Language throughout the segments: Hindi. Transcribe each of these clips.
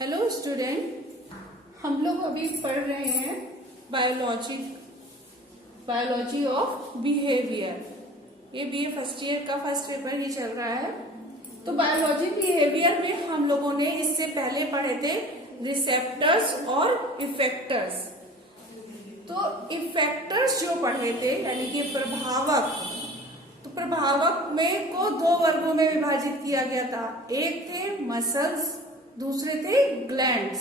हेलो स्टूडेंट, हम लोग अभी पढ़ रहे हैं बायोलॉजी ऑफ बिहेवियर। ये बीए फर्स्ट ईयर का फर्स्ट पेपर ही चल रहा है। तो बायोलॉजी बिहेवियर में हम लोगों ने इससे पहले पढ़े थे रिसेप्टर्स और इफेक्टर्स। तो इफेक्टर्स जो पढ़े थे यानी कि प्रभावक, तो प्रभावक में को दो वर्गों में विभाजित किया गया था। एक थे मसल्स, दूसरे थे ग्लैंड्स।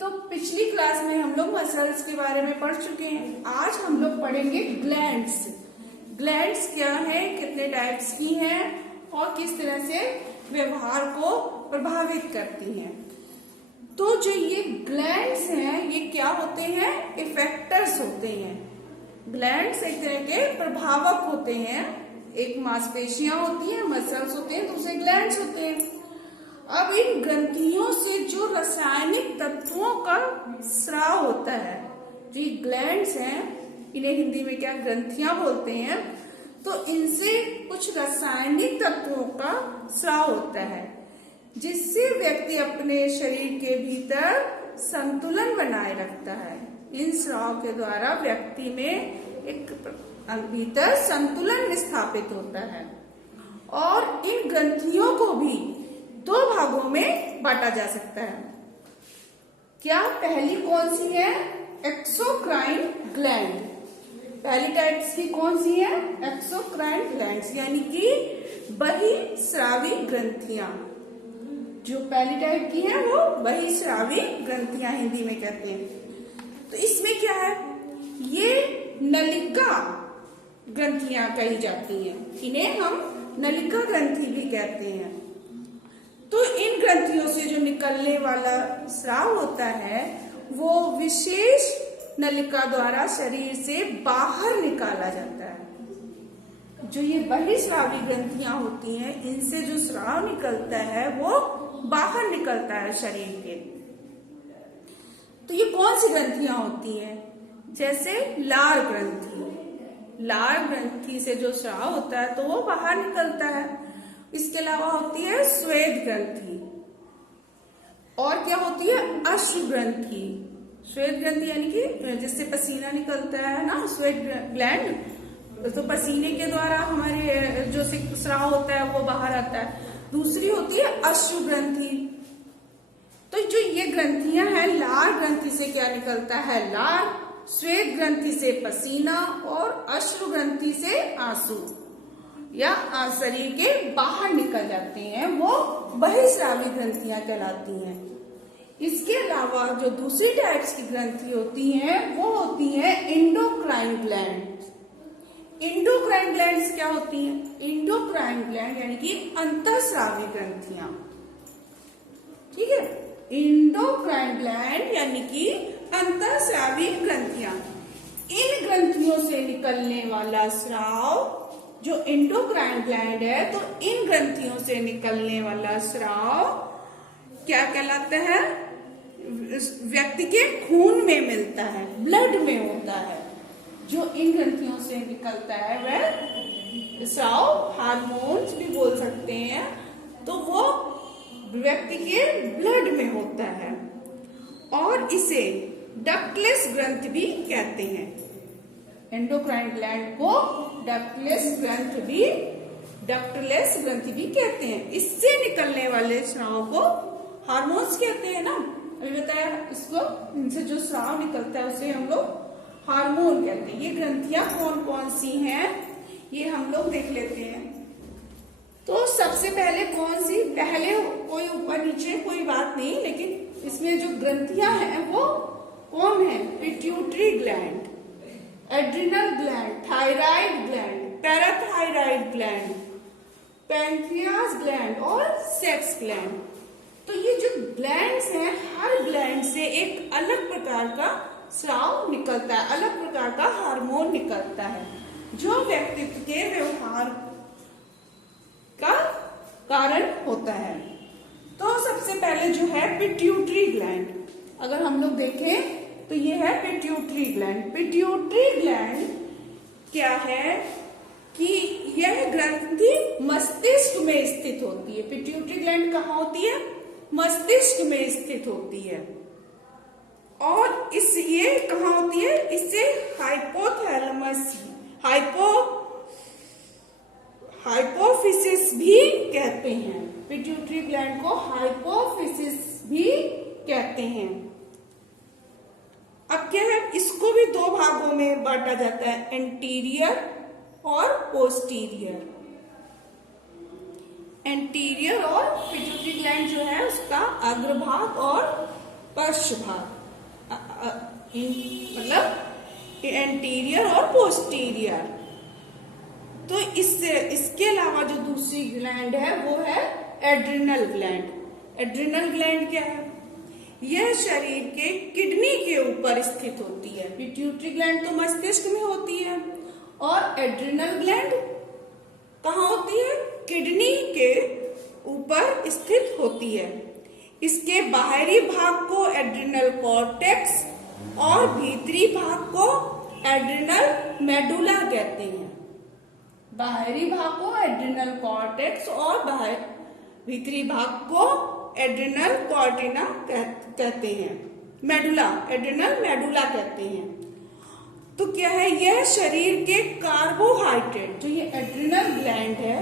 तो पिछली क्लास में हम लोग मसल्स के बारे में पढ़ चुके हैं। आज हम लोग पढ़ेंगे ग्लैंड्स। ग्लैंड्स क्या है, कितने टाइप्स की हैं और किस तरह से व्यवहार को प्रभावित करती हैं। तो जो ये ग्लैंड्स हैं ये क्या होते हैं, इफेक्टर्स होते हैं। ग्लैंड्स एक तरह के प्रभावक होते हैं। एक मांसपेशियां होती हैं, मसल्स होते हैं, दूसरे ग्लैंड्स होते हैं। अब इन ग्रंथियों से जो रासायनिक तत्वों का स्राव होता है, जो ग्लैंड्स हैं इन्हें हिंदी में क्या ग्रंथियां बोलते हैं, तो इनसे कुछ रासायनिक तत्वों का स्राव होता है जिससे व्यक्ति अपने शरीर के भीतर संतुलन बनाए रखता है। इन स्राव के द्वारा व्यक्ति में एक भीतर संतुलन स्थापित होता है। और इन ग्रंथियों को भी दो भागों में बांटा जा सकता है। क्या पहली कौन सी है, एक्सोक्राइन ग्लैंड। पहली टाइप्स की कौन सी है, एक्सोक्राइन ग्लैंड्स यानी कि बहिस्रावी ग्रंथियां। जो पहली टाइप की है वो बहिस्रावी ग्रंथियां हिंदी में कहते हैं। तो इसमें क्या है, ये नलिका ग्रंथियां कही जाती हैं। इन्हें हम नलिका ग्रंथि भी कहते हैं। तो इन ग्रंथियों से जो निकलने वाला स्राव होता है वो विशेष नलिका द्वारा शरीर से बाहर निकाला जाता है। जो ये बहिस्रावी ग्रंथियां होती हैं इनसे जो स्राव निकलता है वो बाहर निकलता है शरीर के। तो ये कौन सी ग्रंथियां होती हैं, जैसे लार ग्रंथि। लार ग्रंथि से जो स्राव होता है तो वो बाहर निकलता है। इसके अलावा होती है श्वेत ग्रंथि। और क्या होती है, अश्रु ग्रंथि। श्वेत ग्रंथि यानी कि जिससे पसीना निकलता है ना, स्वेट ग्लैंड, तो पसीने के द्वारा हमारे जो स्राव होता है वो बाहर आता है। दूसरी होती है अश्रु ग्रंथि। तो जो ये ग्रंथियां हैं, लार ग्रंथि से क्या निकलता है, लार, श्वेत ग्रंथि से पसीना और अश्रु ग्रंथि से आंसू या शरीर के बाहर निकल जाते हैं, वो बहिस्रावी ग्रंथियां कहलाती हैं। इसके अलावा जो दूसरी टाइप्स की ग्रंथि होती हैं वो होती हैं एंडोक्राइन ग्लैंड। एंडोक्राइन ग्लैंड्स क्या होती हैं, एंडोक्राइन ग्लैंड यानी कि अंतःस्रावी ग्रंथियां। ठीक है, एंडोक्राइन ग्लैंड यानी कि अंतःस्रावी ग्रंथियां। इन ग्रंथियों से निकलने वाला स्राव जो एंडोक्राइन ग्लैंड है, तो इन ग्रंथियों से निकलने वाला स्राव क्या कहलाता है, व्यक्ति के खून में मिलता है, ब्लड में होता है। जो इन ग्रंथियों से निकलता है वह स्राव हार्मोन्स भी बोल सकते हैं, तो वो व्यक्ति के ब्लड में होता है और इसे डक्टलेस ग्रंथि भी कहते हैं। एंडोक्राइन ग्लैंड को डक्टलेस ग्रंथि भी कहते हैं। इससे निकलने वाले स्राव को हार्मोन्स कहते हैं ना, अभी बताया इसको। इनसे जो स्राव निकलता है उसे हम लोग हार्मोन कहते हैं। ये ग्रंथियां कौन कौन सी हैं ये हम लोग देख लेते हैं। तो सबसे पहले कौन सी, पहले कोई ऊपर नीचे कोई बात नहीं, लेकिन इसमें जो ग्रंथियां हैं वो कौन है, pituitary gland, adrenal gland, thyroid gland, parathyroid gland, pancreas gland और सेक्स ग्लैंड। तो ये जो ग्लैंड्स हैं, हर ग्लैंड से एक अलग प्रकार का स्राव निकलता है, अलग प्रकार का हार्मोन निकलता है जो व्यक्तित्व के व्यवहार का कारण होता है। तो सबसे पहले जो है पिट्यूटरी ग्लैंड, अगर हम लोग देखें तो ये है पिट्यूटरी ग्लैंड। पिट्यूटरी ग्लैंड क्या है कि यह ग्रंथि मस्तिष्क में स्थित होती है। पिट्यूटरी ग्लैंड कहाँ होती है, मस्तिष्क में स्थित होती है। और ये कहाँ होती है? इसे हाइपोथैलेमस हाइपोफिसिस भी कहते हैं। पिट्यूटरी ग्लैंड को हाइपोफिसिस भी कहते हैं। अब क्या है, इसको भी दो भागों में बांटा जाता है, एंटीरियर और पोस्टीरियर। एंटीरियर और पिट्यूटरी ग्लैंड जो है उसका अग्रभाग और पश्चभाग, मतलब एंटीरियर और पोस्टीरियर। तो इसके अलावा जो दूसरी ग्लैंड है वो है एड्रिनल ग्लैंड। एड्रिनल ग्लैंड क्या है? यह शरीर के किडनी के ऊपर स्थित होती है। पिट्यूटरी ग्लैंड तो मस्तिष्क में होती है और एड्रिनल ग्लैंड कहाँ होती है? किडनी के ऊपर स्थित होती है। इसके बाहरी भाग को एड्रिनल कॉर्टेक्स और भीतरी भाग को एड्रिनल मेडुला कहते हैं। बाहरी भाग को एड्रिनल कॉर्टेक्स और भीतरी भाग को एड्रिनल कॉर्टिना कहते हैं। मेडुला, एड्रिनल मेडुला कहते हैं। तो क्या है, यह शरीर के कार्बोहाइड्रेट, जो ये एड्रिनल ग्लैंड है,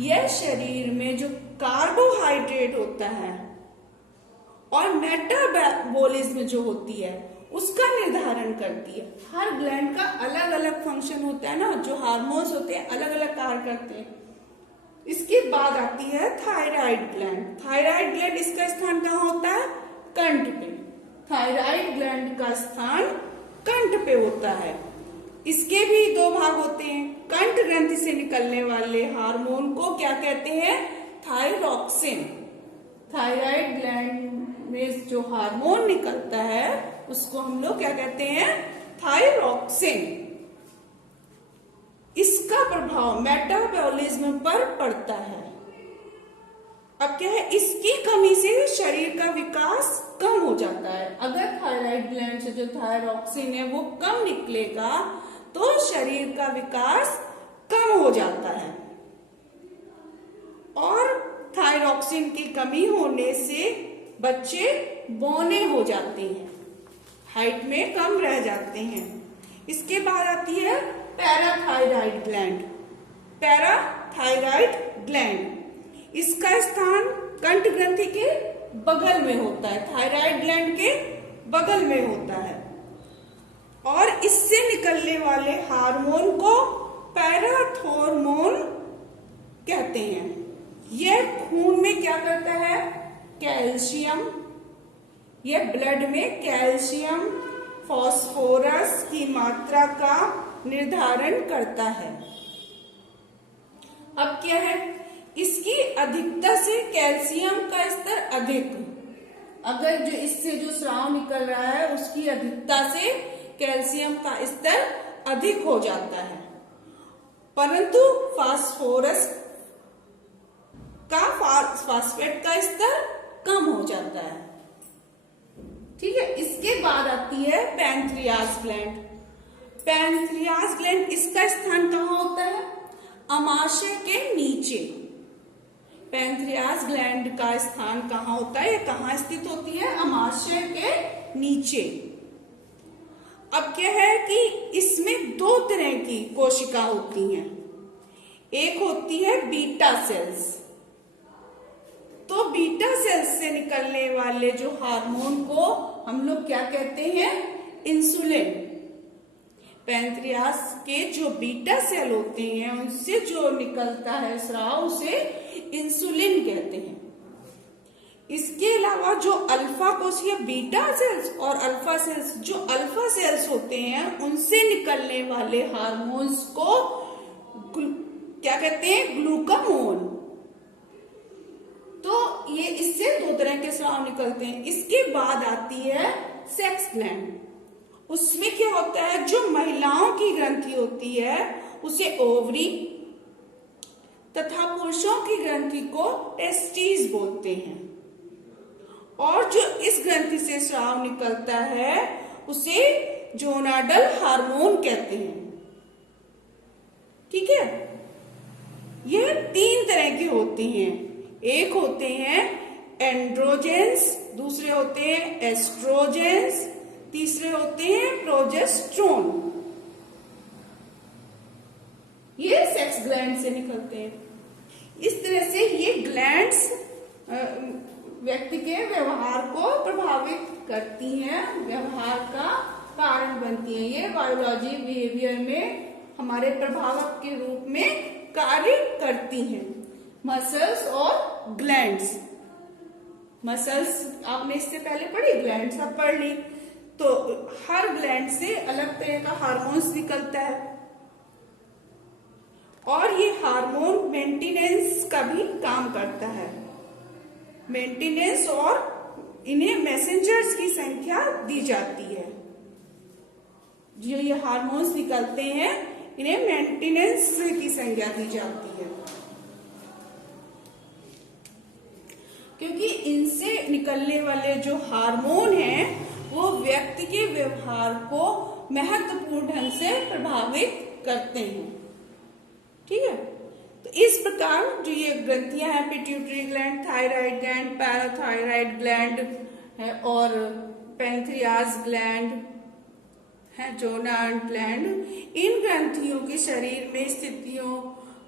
यह शरीर में जो कार्बोहाइड्रेट होता है और मेटाबॉलिज्म जो होती है उसका निर्धारण करती है। हर ग्लैंड का अलग अलग फंक्शन होता है ना, जो हार्मोन्स होते हैं अलग अलग कार्य करते हैं। इसके बाद आती है थायराइड ग्लैंड। थायराइड ग्लैंड, इसका स्थान कहाँ होता है? कंठ पे। थायराइड ग्लैंड का स्थान कंठ पे होता है। इसके भी दो भाग होते हैं। कंठ ग्रंथि से निकलने वाले हार्मोन को क्या कहते हैं? थायरॉक्सिन। थायराइड ग्लैंड में जो हार्मोन निकलता है उसको हम लोग क्या कहते हैं? थायरॉक्सिन। इसका प्रभाव मेटाबॉलिज्म पर पड़ता है। अब क्या है, इसकी कमी से शरीर का विकास कम हो जाता है। अगर थायराइड ग्लैंड से जो थायरॉक्सिन है वो कम निकलेगा तो शरीर का विकास कम हो जाता है। और थायरॉक्सिन की कमी होने से बच्चे बौने हो जाते हैं, हाइट में कम रह जाते हैं। इसके बाद आती है पैराथायराइड ग्लैंड। पैराथायराइड ग्लैंड, इसका स्थान कंठ ग्रंथि के बगल में होता है, थायराइड ग्लैंड के बगल में होता है। और इससे निकलने वाले हार्मोन को पैराथोर्मोन कहते हैं। यह खून में क्या करता है? कैल्शियम, यह ब्लड में कैल्शियम, फास्फोरस की मात्रा का निर्धारण करता है। अब क्या है, इसकी अधिकता से कैल्शियम का स्तर अधिक, अगर जो इससे जो स्राव निकल रहा है उसकी अधिकता से कैल्शियम का स्तर अधिक हो जाता है, परंतु फास्फोरस का फास्फेट का स्तर कम हो जाता है। ठीक है। इसके बाद आती है पैंक्रियास ग्लैंड। पैंक्रियास ग्लैंड, इसका स्थान कहाँ होता है? अमाशय के नीचे। पैंक्रियास ग्लैंड का स्थान कहाँ होता है, कहाँ स्थित होती है? अमाशय के नीचे। अब क्या है कि इसमें दो तरह की कोशिका होती हैं। एक होती है बीटा सेल्स। तो बीटा सेल्स से निकलने वाले जो हार्मोन को हम लोग क्या कहते हैं? इंसुलिन। पैंक्रियास के जो बीटा सेल होते हैं उनसे जो निकलता है स्राव उसे इंसुलिन कहते हैं। इसके अलावा जो अल्फा कोशिका, बीटा सेल्स और अल्फा सेल्स, जो अल्फा सेल्स होते हैं उनसे निकलने वाले हार्मोन्स को क्या कहते हैं? ग्लूकागोन। तो ये इससे दो तरह के स्राव निकलते हैं। इसके बाद आती है सेक्स ग्लैंड। उसमें क्या होता है, जो महिलाओं की ग्रंथि होती है उसे ओवरी तथा पुरुषों की ग्रंथि को टेस्टिस बोलते हैं। और जो इस ग्रंथि से स्राव निकलता है उसे जोनाडल हार्मोन कहते हैं। ठीक है। यह तीन तरह के होते हैं। एक होते हैं एंड्रोजेंस, दूसरे होते हैं एस्ट्रोजेंस, तीसरे होते हैं प्रोजेस्ट्रोन। ये सेक्स ग्लैंड से निकलते हैं। इस तरह से ये ग्लैंड्स व्यक्ति के व्यवहार को प्रभावित करती हैं, व्यवहार का कारण बनती हैं। ये बायोलॉजी बिहेवियर में हमारे प्रभावक के रूप में कार्य करती हैं। मसल्स और ग्लैंड्स, मसल्स आपने इससे पहले पढ़ी, ग्लैंड्स आप पढ़ ली। तो हर ग्लैंड से अलग तरह का हार्मोन्स निकलता है और ये हार्मोन मेंटेनेंस का भी काम करता है। मेंटेनेंस और इन्हें मैसेंजर्स की संख्या दी जाती है। जो ये हार्मोन्स निकलते हैं इन्हें मेंटेनेंस की संज्ञा दी जाती है, क्योंकि इनसे निकलने वाले जो हार्मोन हैं वो व्यक्ति के व्यवहार को महत्वपूर्ण ढंग से प्रभावित करते हैं। ठीक है, तो इस प्रकार जो ये ग्रंथियां हैं, pituitary gland, thyroid gland, parathyroid gland है और पैंक्रियाज ग्लैंड है, जोनाड ग्लैंड, इन ग्रंथियों के शरीर में स्थितियों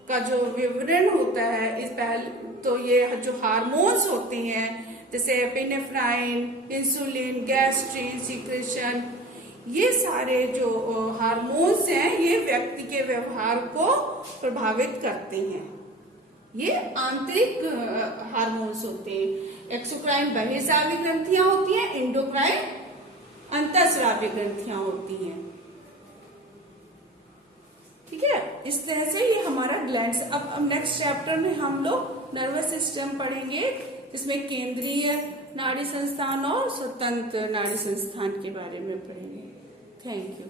का जो विवरण होता है, इस पहले तो ये जो हार्मोन्स होते हैं जैसे एपिनेफ्राइन, इंसुलिन, गैस्ट्रिन सीक्रेशन, ये सारे जो हार्मोन्स हैं ये व्यक्ति के व्यवहार को प्रभावित करते हैं। ये आंतरिक हार्मोन्स होते हैं। एक्सोक्राइन बहिर्स्रावी ग्रंथियां होती हैं, एंडोक्राइन अंतःस्रावी ग्रंथियां होती हैं। ठीक है, इस तरह से ये हमारा ग्लैंड्स। अब नेक्स्ट चैप्टर में हम लोग नर्वस सिस्टम पढ़ेंगे, जिसमें केंद्रीय नाड़ी संस्थान और स्वतंत्र नाड़ी संस्थान के बारे में पढ़ेंगे। Thank you.